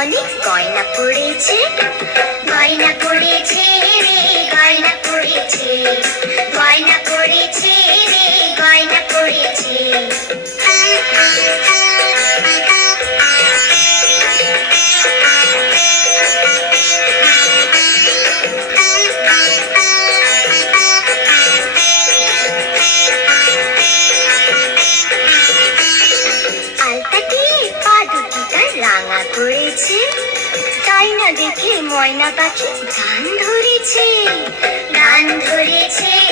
অনেক গয়না পড়েছে, গয়না পড়েছে রে, গয়না পড়েছে, গয়না পড়েছে রে, গয়না পড়েছে। আলতা দিয়ে পা দুটি তার রাঙা করেছে, তাই না দেখে ময়না পাখি গান ধরেছে, গান ধরেছে।